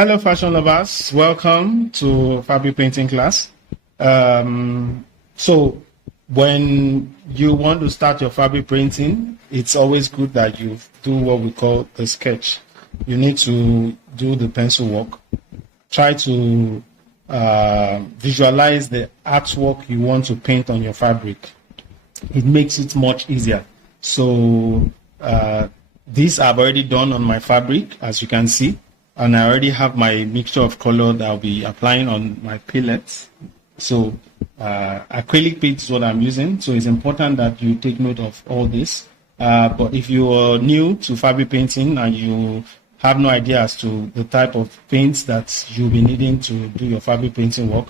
Hello, fashion lovers. Welcome to fabric painting class. So, when you want to start your fabric painting, it's always good that you do what we call the sketch. You need to do the pencil work. Try to visualize the artwork you want to paint on your fabric. It makes it much easier. So, these I've already done on my fabric, as you can see. And I already have my mixture of color that I'll be applying on my palettes. So acrylic paint is what I'm using. So it's important that you take note of all this. But if you are new to fabric painting and you have no idea as to the type of paints that you'll be needing to do your fabric painting work,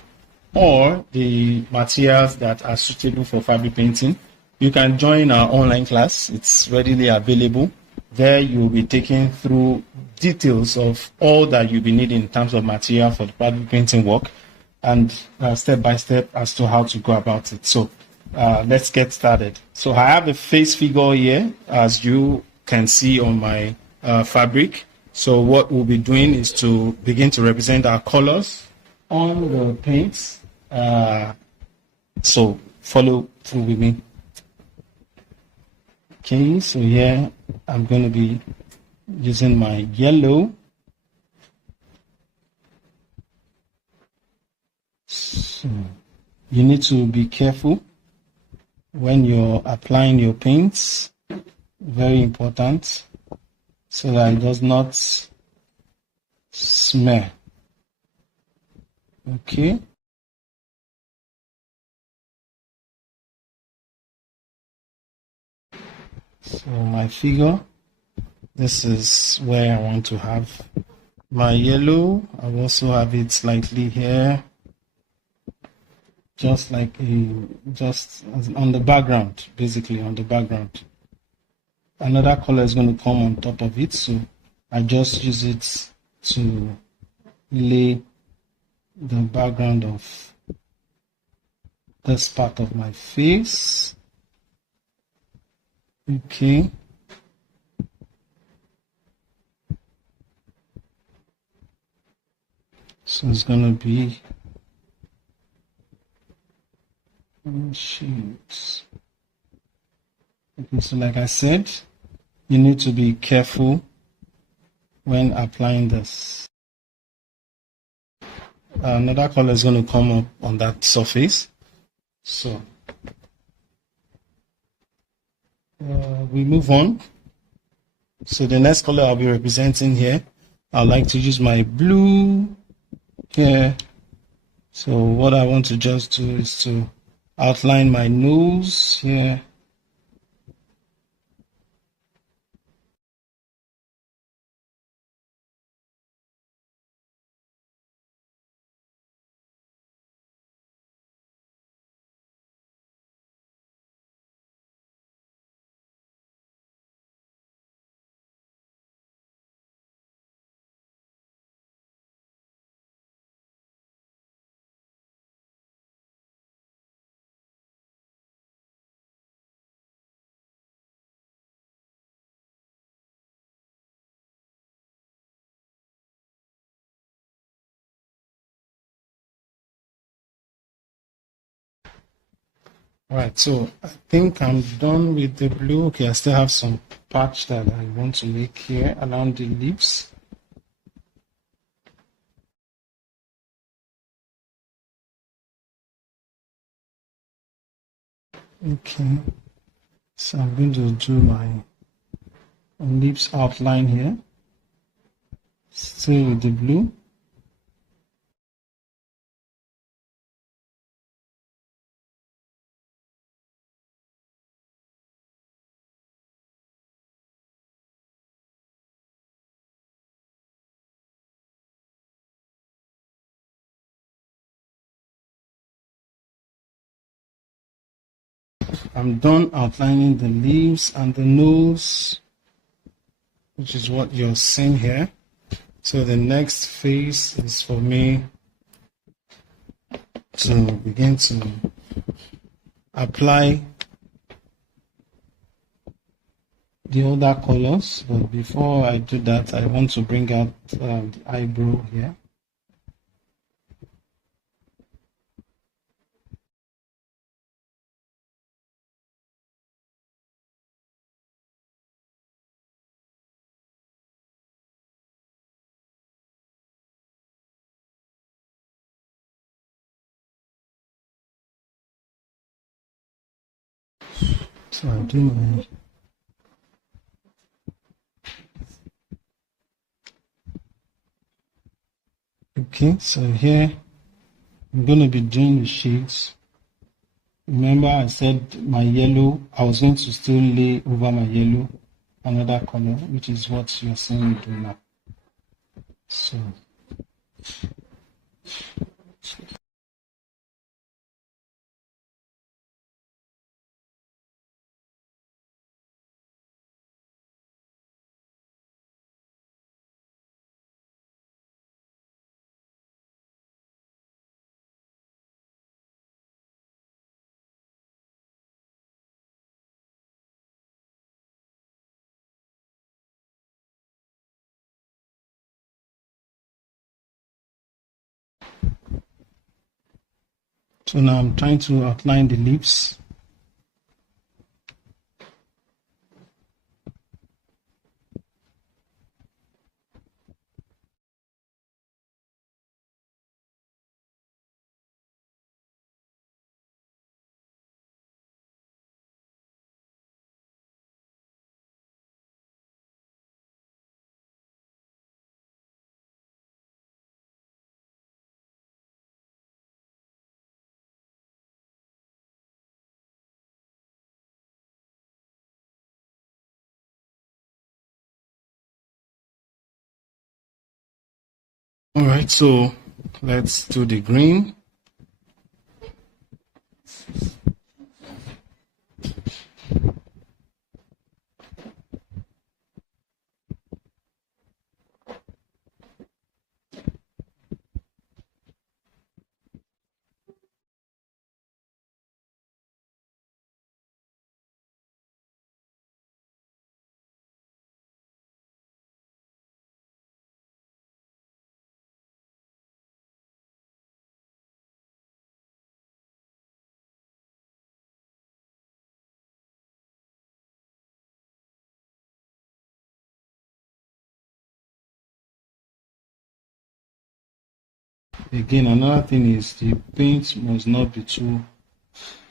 or the materials that are suitable for fabric painting, you can join our online class. It's readily available. There you'll be taken through details of all that you'll be needing in terms of material for the fabric painting work, and step by step as to how to go about it. So let's get started. So I have a face figure here, as you can see on my fabric. So what we'll be doing is to begin to represent our colors on the paints. So follow through with me. Okay, so here I'm going to be using my yellow. So you need to be careful when you're applying your paints. Very important, so that it does not smear. Okay. So my figure, this is where I want to have my yellow. I also have it slightly here, just like just on the background, basically on the background. Another color is going to come on top of it, so I just use it to lay the background of this part of my face. Okay. So it's going to be shades. Okay, so like I said, you need to be careful when applying this. Another color is going to come up on that surface. So we move on. So the next color I'll be representing here, I'd like to use my blue here. So what I want to just do is to outline my nose here. Right, so I think I'm done with the blue. Okay, I still have some patch that I want to make here around the lips. Okay, so I'm going to do my lips outline here, still with the blue. I'm done outlining the leaves and the nose, which is what you're seeing here. So the next phase is for me to begin to apply the other colors, but before I do that, I want to bring out the eyebrow here. So I do my okay, so here I'm going to be doing the shades. Remember I said my yellow, I was going to still lay over my yellow another color, which is what you're seeing me do now. So now I'm trying to outline the lips. All right, so let's do the green. Again, another thing is the paint must not be too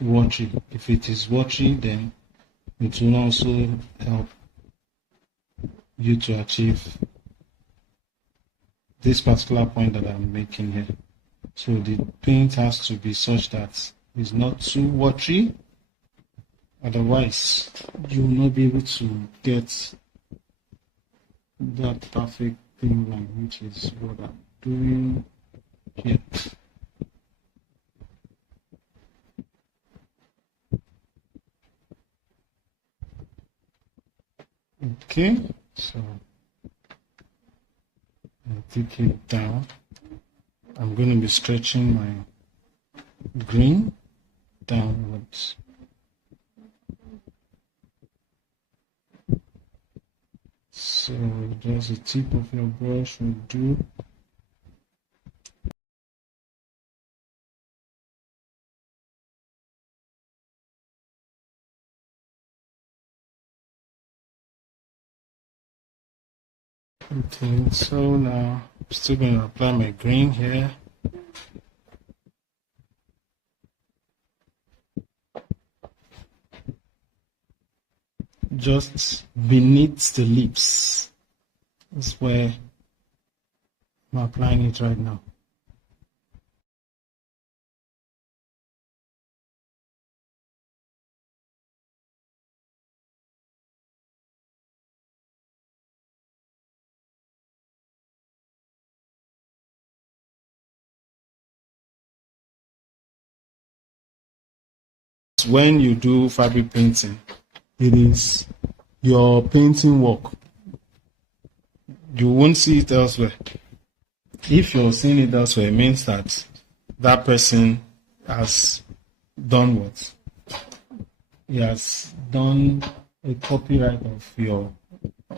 watery. If it is watery, then it will also help you to achieve this particular point that I'm making here. So the paint has to be such that it's not too watery, otherwise you will not be able to get that perfect thin line, which is what I'm doing here. Okay, so I'll take it down. I'm going to be stretching my green downwards. So just the tip of your brush will do. Okay, so now I'm still going to apply my green here. Just beneath the lips is where I'm applying it right now. When you do fabric painting, it is your painting work. You won't see it elsewhere. If you're seeing it elsewhere, it means that that person has done what? He has done a copyright of your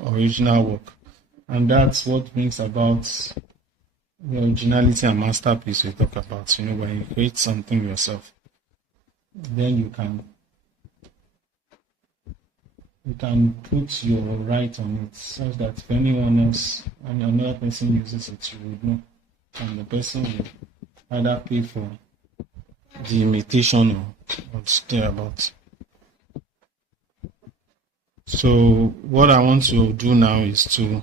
original work. And that's what brings about the originality and masterpiece we talk about. When you create something yourself, then you can put your right on it, such that if anyone else and another person uses it, you would know, and the person will either pay for the imitation or thereabouts. So what I want to do now is to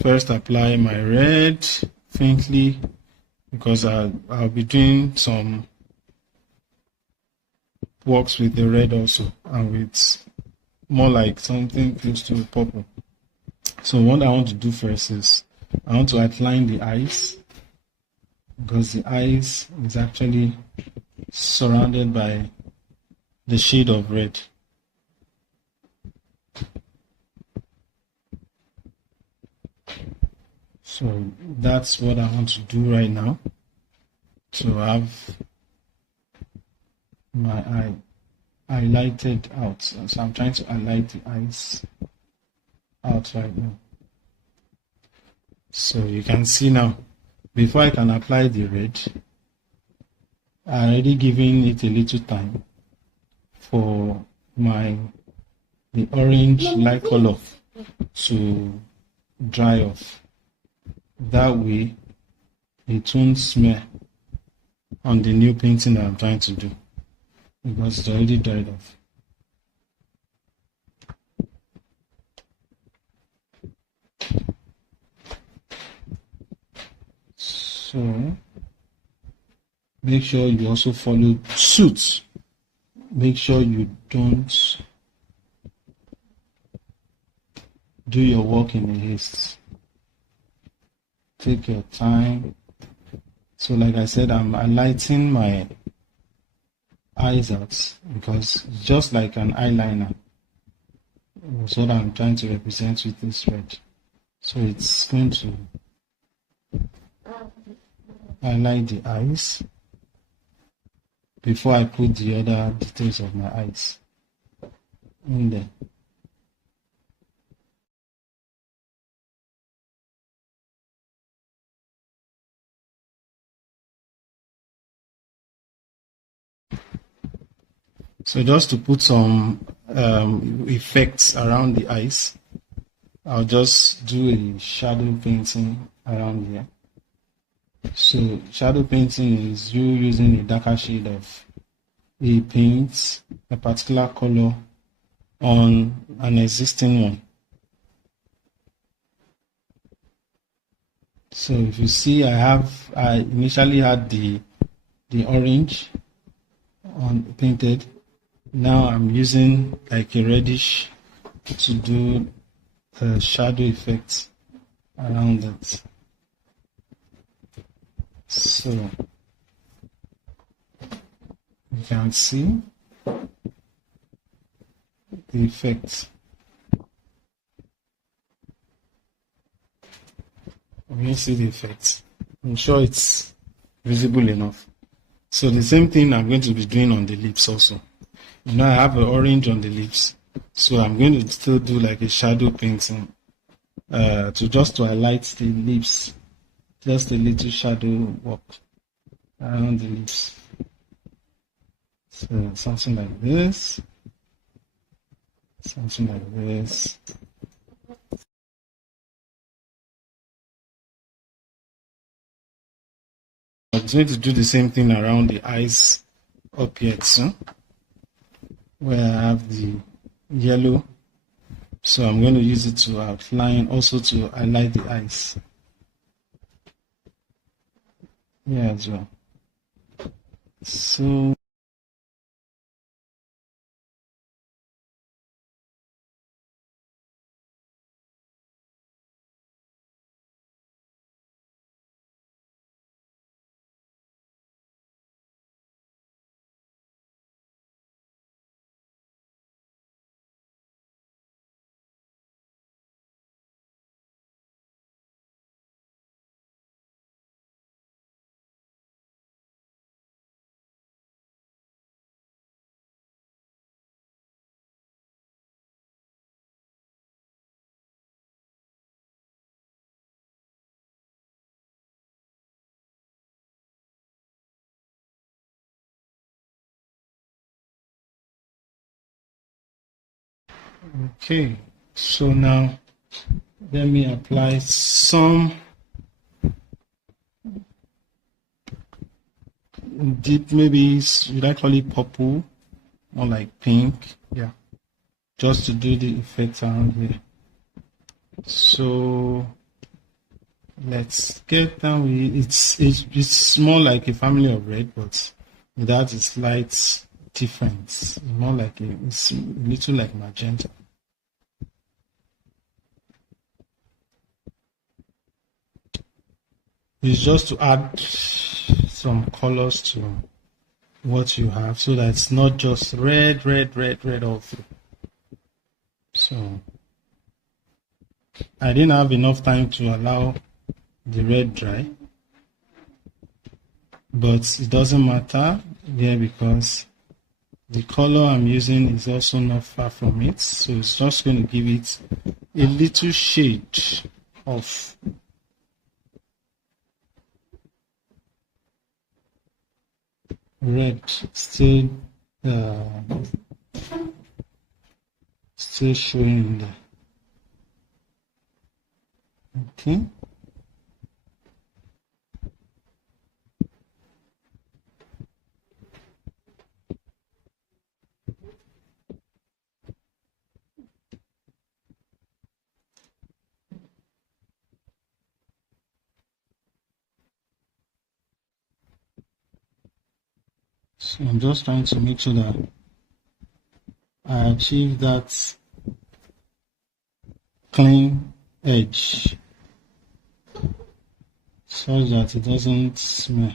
first apply my red faintly, because I'll be doing some works with the red also, and with more like something close to purple. So what I want to do first is I want to outline the eyes, because the eyes is actually surrounded by the shade of red. So that's what I want to do right now, to have my eye highlighted out. So I'm trying to highlight the eyes out right now. So you can see now, before I can apply the red, I already given it a little time for the orange light color to dry off. That way it won't smear on the new painting that I'm trying to do, because it's already dried off. So make sure you also follow suit. Make sure you don't do your work in a haste. Take your time. So like I said, I'm highlighting my eyes out, because just like an eyeliner, that's what I'm trying to represent with this red. So it's going to highlight the eyes before I put the other details of my eyes in there. So just to put some effects around the eyes, I'll just do a shadow painting around here. So shadow painting is you using a darker shade of a paint, a particular color, on an existing one. So if you see, I initially had the orange on painted. Now I'm using like a reddish to do a shadow effect around it. So you can see the effect. When you see the effect, I'm sure it's visible enough. So the same thing I'm going to be doing on the lips also. I have an orange on the lips, so I'm going to still do like a shadow painting to highlight the lips, just a little shadow work around the lips. So something like this, something like this. I'm going to do the same thing around the eyes up here too, where I have the yellow. So I'm going to use it to outline, also to highlight the eyes. Yeah, as well. So Okay, so now let me apply some deep, maybe should I call it purple, more like pink? Yeah, just to do the effect around here. So let's get down with it's more like a family of red, but without a slight difference. More like it's a little like magenta. It's just to add some colors to what you have so that it's not just red all through. So I didn't have enough time to allow the red dry, but it doesn't matter here because the color I'm using is also not far from it, so it's just going to give it a little shade of red, still showing there. Okay. So I'm just trying to make sure that I achieve that clean edge so that it doesn't smell.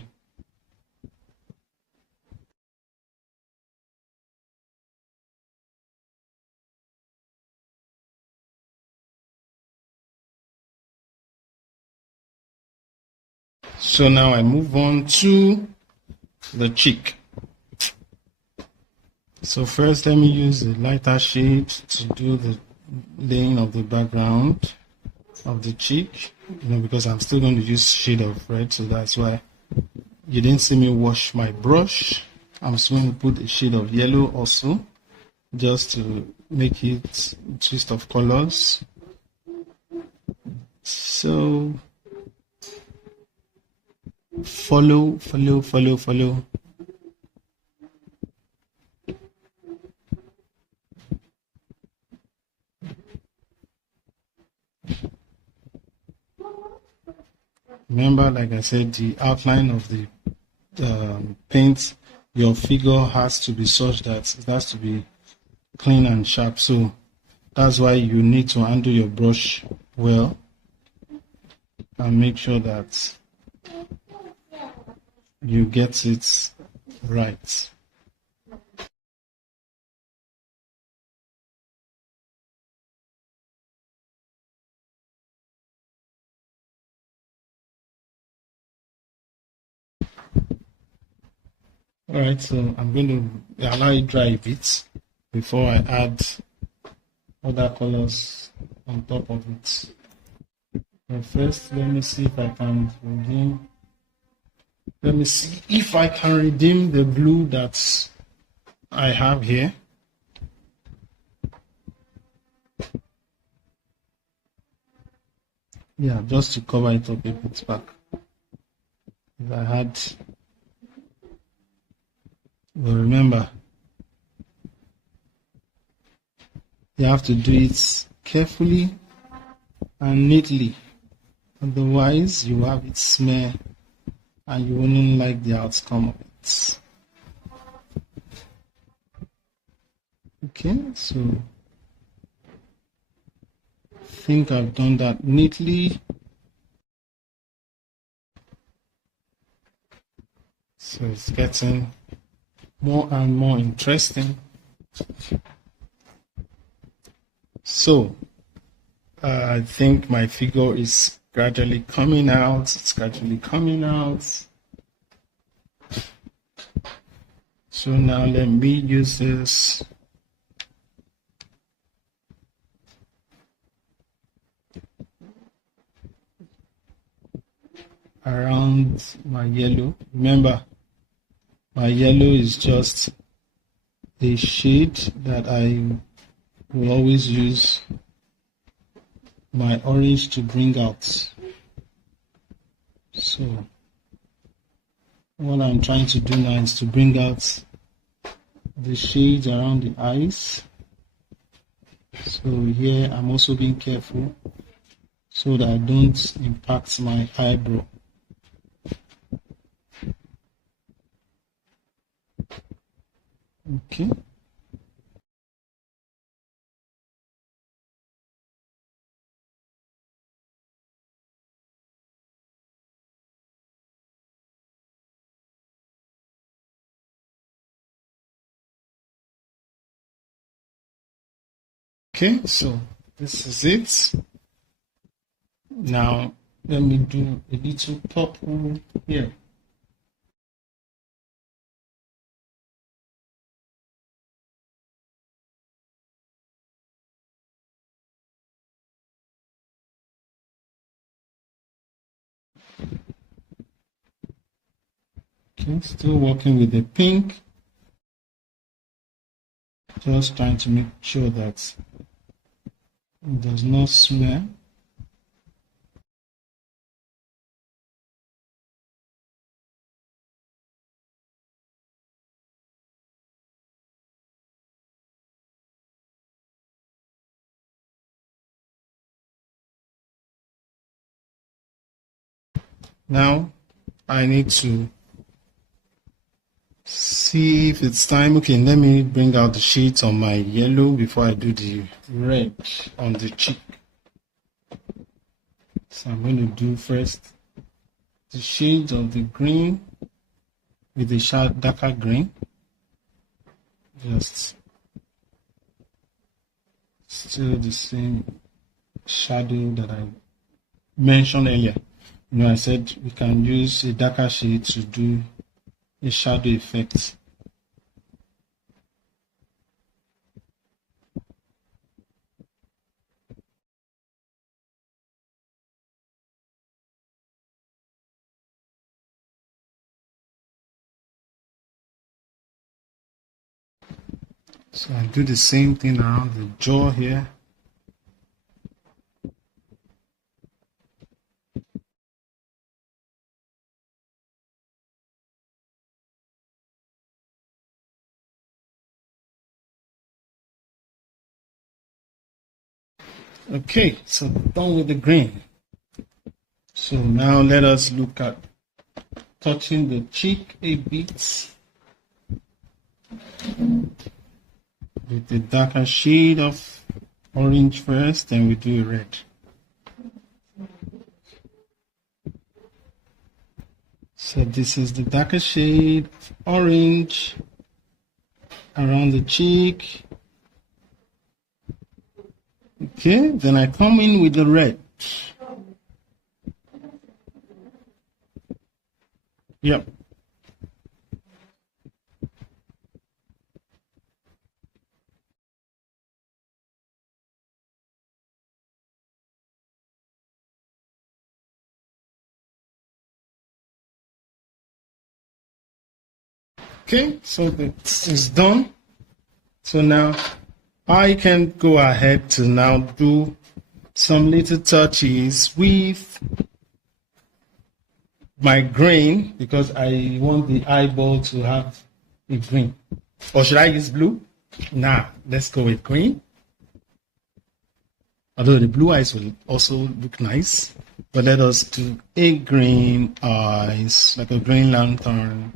So now I move on to the cheek. So first let me use the lighter shade to do the laying of the background of the cheek, because I'm still going to use shade of red, so that's why you didn't see me wash my brush. I'm just going to put a shade of yellow also, just to make it a twist of colors. So follow. Remember, like I said, the outline of the paint, your figure has to be such that it has to be clean and sharp. So that's why you need to handle your brush well and make sure that you get it right. All right, so I'm going to allow it dry a bit before I add other colors on top of it. But first, let me see if I can redeem. Let me see if I can redeem the blue that I have here. Yeah, just to cover it up a bit back. If I had, well, remember, you have to do it carefully and neatly. Otherwise, you have it smear and you wouldn't like the outcome of it. Okay, so I think I've done that neatly. So it's getting more and more interesting. So I think my figure is gradually coming out. It's gradually coming out. So now let me use this around my yellow. Remember, my yellow is just a shade that I will always use my orange to bring out. So what I'm trying to do now is to bring out the shades around the eyes. So here I'm also being careful so that I don't impact my eyebrow. Okay. Okay, so this is it. Now let me do a little purple here. Okay, still working with the pink. Just trying to make sure that it does not smear. Now I need to see if it's time. Okay, let me bring out the shades on my yellow before I do the red on the cheek. So I'm going to do first the shades of the green with the darker green. Just still the same shadow that I mentioned earlier. You know, I said we can use a darker shade to do a shadow effect. So I do the same thing around the jaw here. Okay, so done with the green. So now let us look at touching the cheek a bit with the darker shade of orange first, then we do red. So this is the darker shade of orange around the cheek. Okay, then I come in with the red. Yep. Okay, so this is done. So now I can go ahead to now do some little touches with my green because I want the eyeball to have a green. Or should I use blue? Nah, let's go with green. Although the blue eyes will also look nice. But let us do a green eyes, like a green lantern.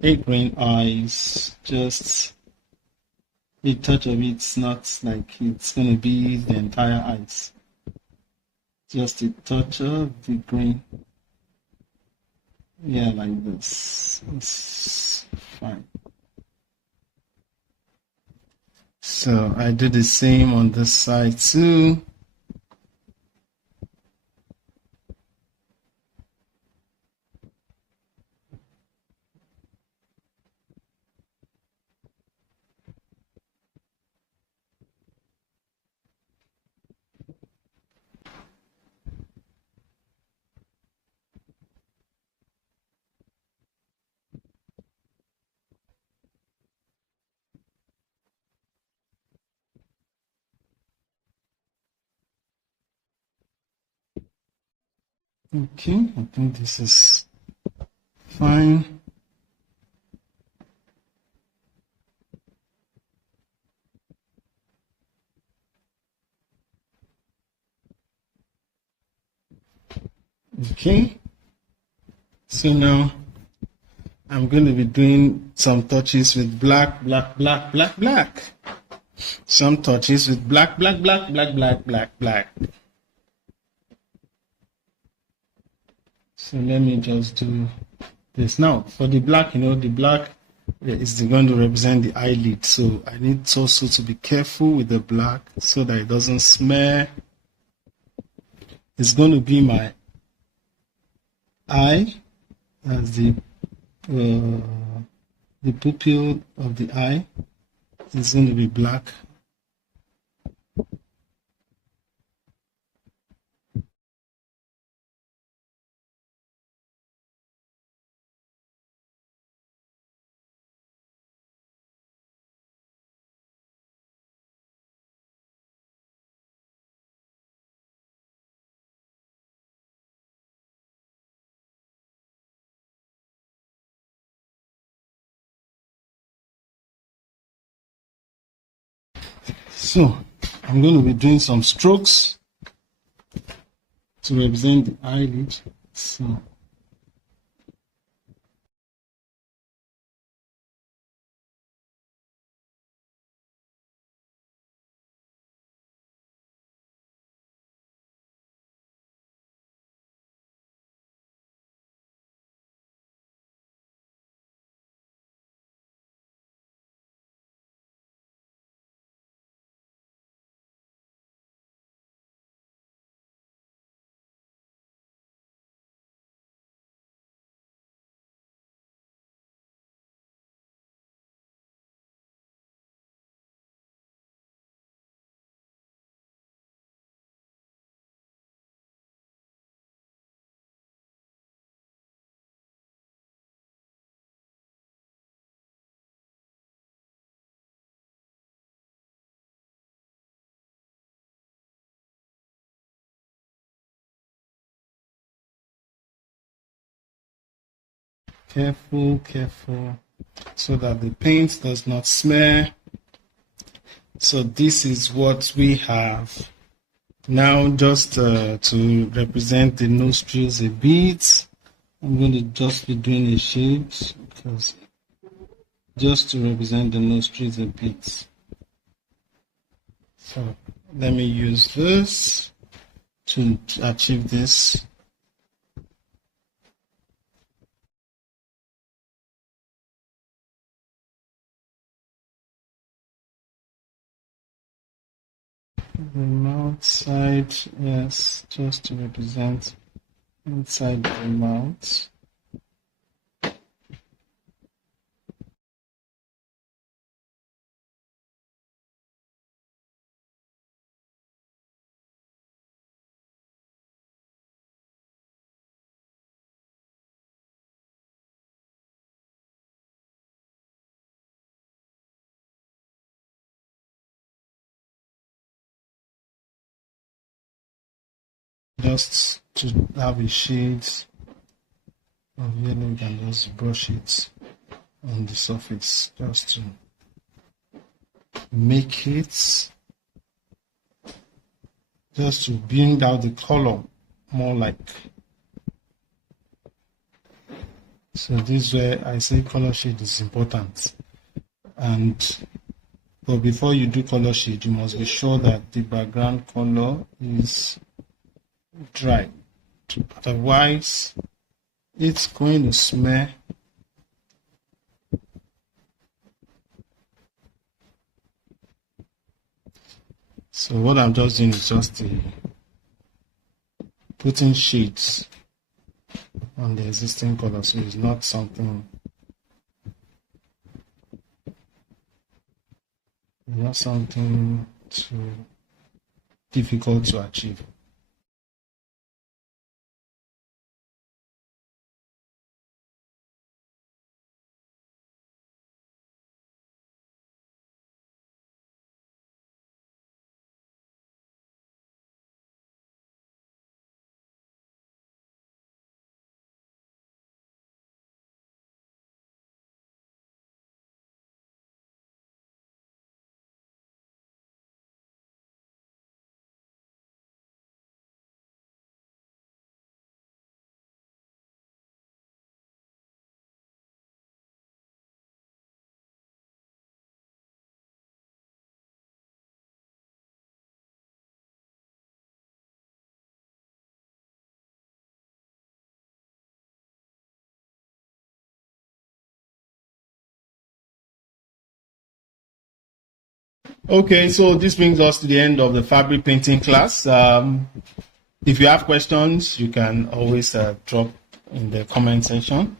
A green eyes, just a touch of it's not like it's going to be the entire eyes. Just a touch of the green. Yeah, like this. It's fine. So I do the same on this side too. Okay, I think this is fine. Okay, so now I'm going to be doing some touches with black, black, black, black, black. Some touches with black, black, black, black, black, black, black. So let me just do this. Now, for the black, the black is going to represent the eyelid. So I need also to be careful with the black so that it doesn't smear. It's going to be my eye as the pupil of the eye is going to be black. So I'm going to be doing some strokes to represent the eyelid. So careful, careful, so that the paint does not smear. So this is what we have. Now just to represent the nostrils a bit, I'm going to just be doing a shade because just to represent the nostrils a bit. So let me use this to achieve this. The mouth side, yes, just to represent inside the mouth. Just to have a shade of yellow, you can just brush it on the surface just to make it, just to bring out the color more like. So this is where I say color shade is important. But before you do color shade, you must be sure that the background color is dry. Otherwise, it's going to smear. So what I'm just doing is just putting shades on the existing color, so it's not something too difficult to achieve. Okay, so this brings us to the end of the fabric painting class. If you have questions, you can always drop in the comment section.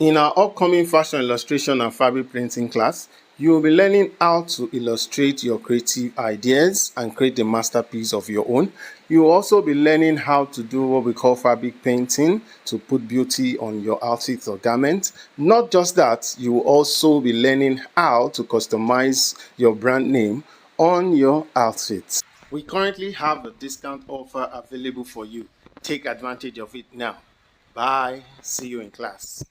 In our upcoming fashion illustration and fabric printing class, you will be learning how to illustrate your creative ideas and create a masterpiece of your own. You will also be learning how to do what we call fabric painting to put beauty on your outfits or garments. Not just that, you will also be learning how to customize your brand name on your outfits. We currently have a discount offer available for you. Take advantage of it now. Bye. See you in class.